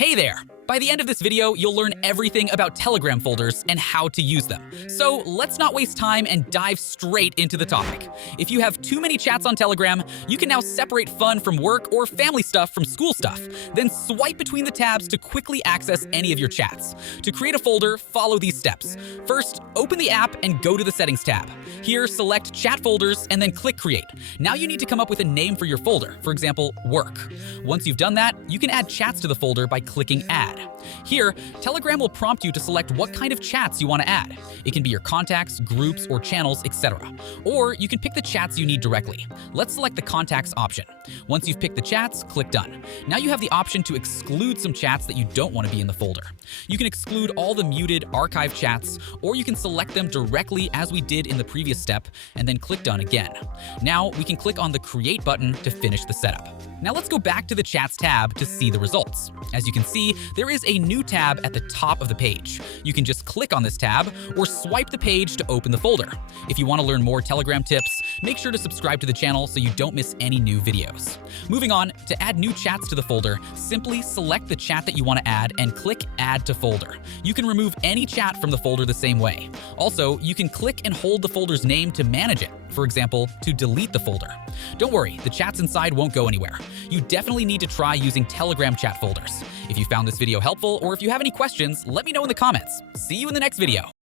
Hey there! By the end of this video, you'll learn everything about Telegram folders and how to use them. So let's not waste time and dive straight into the topic. If you have too many chats on Telegram, you can now separate fun from work or family stuff from school stuff. Then swipe between the tabs to quickly access any of your chats. To create a folder, follow these steps. First, open the app and go to the Settings tab. Here, select Chat Folders and then click Create. Now you need to come up with a name for your folder, for example, Work. Once you've done that, you can add chats to the folder by clicking Add. Here, Telegram will prompt you to select what kind of chats you want to add. It can be your contacts, groups, or channels, etc. Or you can pick the chats you need directly. Let's select the contacts option. Once you've picked the chats, click Done. Now you have the option to exclude some chats that you don't want to be in the folder. You can exclude all the muted archive chats, or you can select them directly as we did in the previous step, and then click Done again. Now we can click on the Create button to finish the setup. Now let's go back to the Chats tab to see the results. As you can see, there is a new tab at the top of the page. You can just click on this tab or swipe the page to open the folder. If you want to learn more Telegram tips, make sure to subscribe to the channel so you don't miss any new videos. Moving on, to add new chats to the folder, simply select the chat that you want to add and click Add to Folder. You can remove any chat from the folder the same way. Also, you can click and hold the folder's name to manage it. For example, to delete the folder. Don't worry, the chats inside won't go anywhere. You definitely need to try using Telegram chat folders. If you found this video helpful or if you have any questions, let me know in the comments. See you in the next video.